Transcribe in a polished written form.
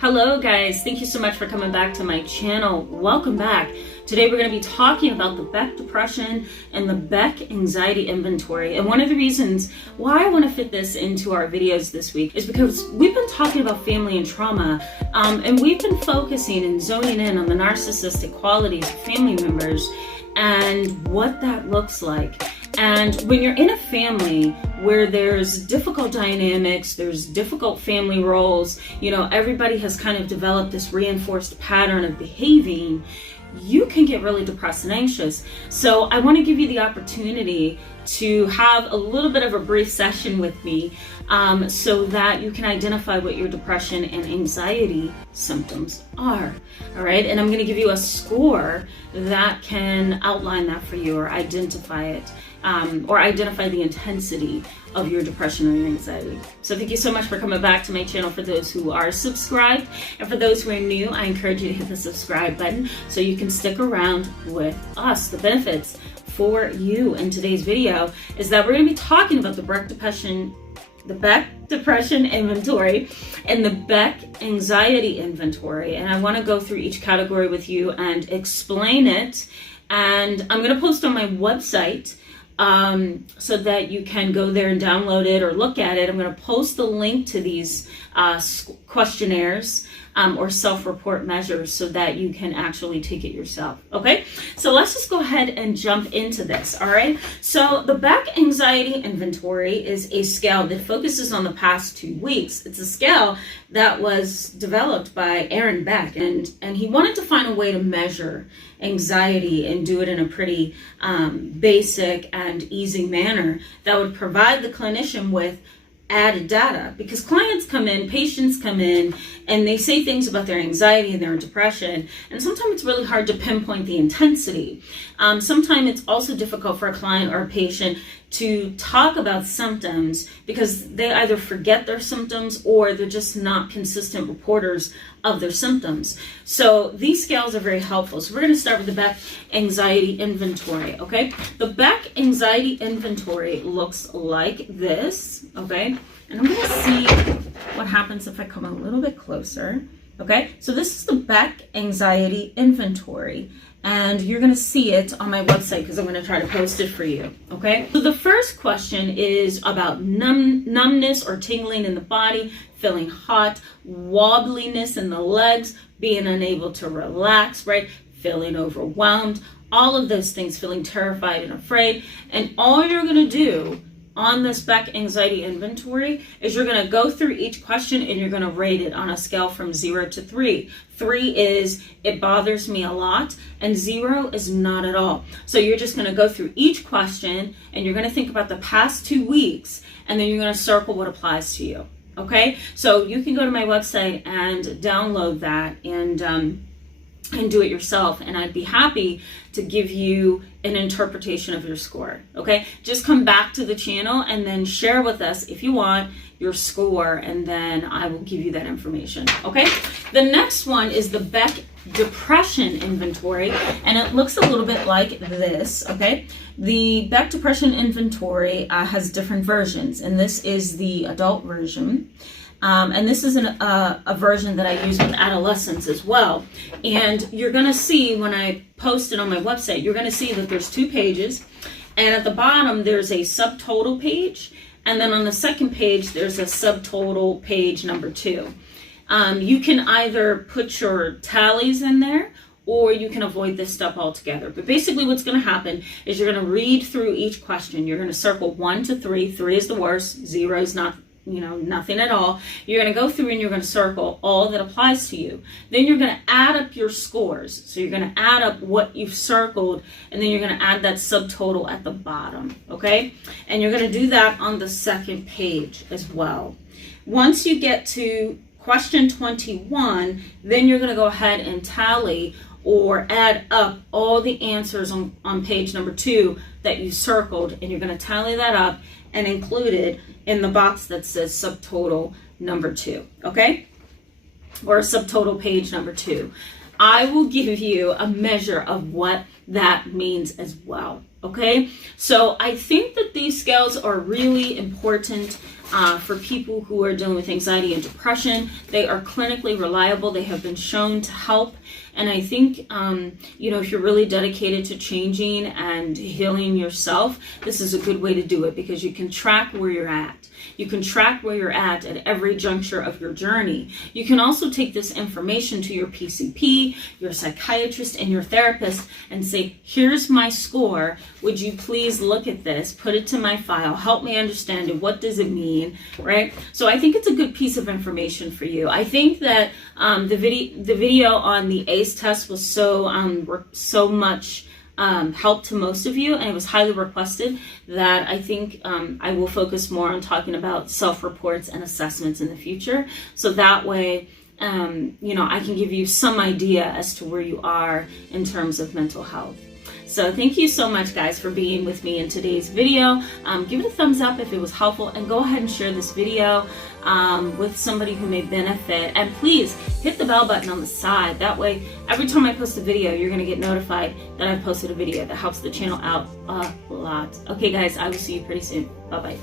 Hello guys, thank you so much for coming back to my channel. Welcome back. Today we're going to be talking about the Beck Depression and the Beck Anxiety Inventory. And one of the reasons why I want to fit this into our videos this week is because we've been talking about family and trauma, and we've been focusing and zoning in on the narcissistic qualities of family members and what that looks like. And when you're in a family where there's difficult dynamics, there's difficult family roles, everybody has kind of developed this reinforced pattern of behaving, you can get really depressed and anxious. So I want to give you the opportunity to have a little bit of a brief session with me so that you can identify what your depression and anxiety symptoms are. All right, and I'm going to give you a score that can outline that for you or identify it. Or identify the intensity of your depression or your anxiety. So thank you so much for coming back to my channel. For those who are subscribed and for those who are new, I encourage you to hit the subscribe button so you can stick around with us. The benefits for you in today's video is that we're going to be talking about the Beck Depression Inventory and the Beck Anxiety Inventory. And I want to go through each category with you and explain it. And I'm going to post on my website so that you can go there and download it or look at it. I'm going to post the link to these questionnaires or self-report measures so that you can actually take it yourself. Okay, so let's just go ahead and jump into this. All right, so the Beck Anxiety Inventory is a scale that focuses on the past 2 weeks. It's a scale that was developed by Aaron Beck, and he wanted to find a way to measure anxiety and do it in a pretty basic and easy manner that would provide the clinician with added data, because clients come in, patients come in, and they say things about their anxiety and their depression, and sometimes it's really hard to pinpoint the intensity. Sometimes it's also difficult for a client or a patient to talk about symptoms because they either forget their symptoms or they're just not consistent reporters of their symptoms. So these scales are very helpful. So we're going to start with the Beck Anxiety Inventory, okay? The Beck Anxiety Inventory looks like this, okay? And I'm going to see what happens if I come a little bit closer, okay? So this is the Beck Anxiety Inventory. And you're going to see it on my website because I'm going to try to post it for you, okay? So the first question is about numbness or tingling in the body, feeling hot, wobbliness in the legs, being unable to relax, right? Feeling overwhelmed, all of those things, feeling terrified and afraid. And all you're going to do on this Beck Anxiety Inventory is you're going to go through each question and you're going to rate it on a scale from 0 to 3. 3 is it bothers me a lot, and 0 is not at all. So you're just going to go through each question and you're going to think about the past 2 weeks, and then you're going to circle what applies to you. Okay, so you can go to my website and download that and do it yourself, and I'd be happy to give you an interpretation of your score. Okay, just come back to the channel and then share with us if you want your score, and then I will give you that information. Okay, the next one is the Beck Depression Inventory, and it looks a little bit like this. Okay, the Beck Depression Inventory has different versions, and this is the adult version. And this is a version that I use with adolescents as well. And you're going to see when I post it on my website, you're going to see that there's 2 pages. And at the bottom, there's a subtotal page. And then on the second page, there's a subtotal page number 2. You can either put your tallies in there, or you can avoid this stuff altogether. But basically what's going to happen is you're going to read through each question. You're going to circle 1 to 3. 3 is the worst. 0 is not, nothing at all. You're going to go through and you're going to circle all that applies to you. Then you're going to add up your scores. So you're going to add up what you've circled, and then you're going to add that subtotal at the bottom, okay? And you're going to do that on the second page as well. Once you get to question 21, then you're going to go ahead and tally or add up all the answers on page number 2 that you circled, and you're going to tally that up and include it in the box that says subtotal number 2, okay? Or subtotal page number 2. I will give you a measure of what that means as well, Okay, so I think that these scales are really important for people who are dealing with anxiety and depression. They are clinically reliable. They have been shown to help. And I think, if you're really dedicated to changing and healing yourself, this is a good way to do it, because you can track where you're at. You can track where you're at every juncture of your journey. You can also take this information to your PCP, your psychiatrist, and your therapist and say, here's my score. Would you please look at this, put it to my file, help me understand it. What does it mean, right? So I think it's a good piece of information for you. I think that the video on the ACE test was so much help to most of you, and it was highly requested, that I think I will focus more on talking about self-reports and assessments in the future. So that way, I can give you some idea as to where you are in terms of mental health. So thank you so much, guys, for being with me in today's video. Give it a thumbs up if it was helpful, and go ahead and share this video with somebody who may benefit. And please hit the bell button on the side. That way, every time I post a video, you're going to get notified that I've posted a video. That helps the channel out a lot. Okay, guys, I will see you pretty soon. Bye-bye.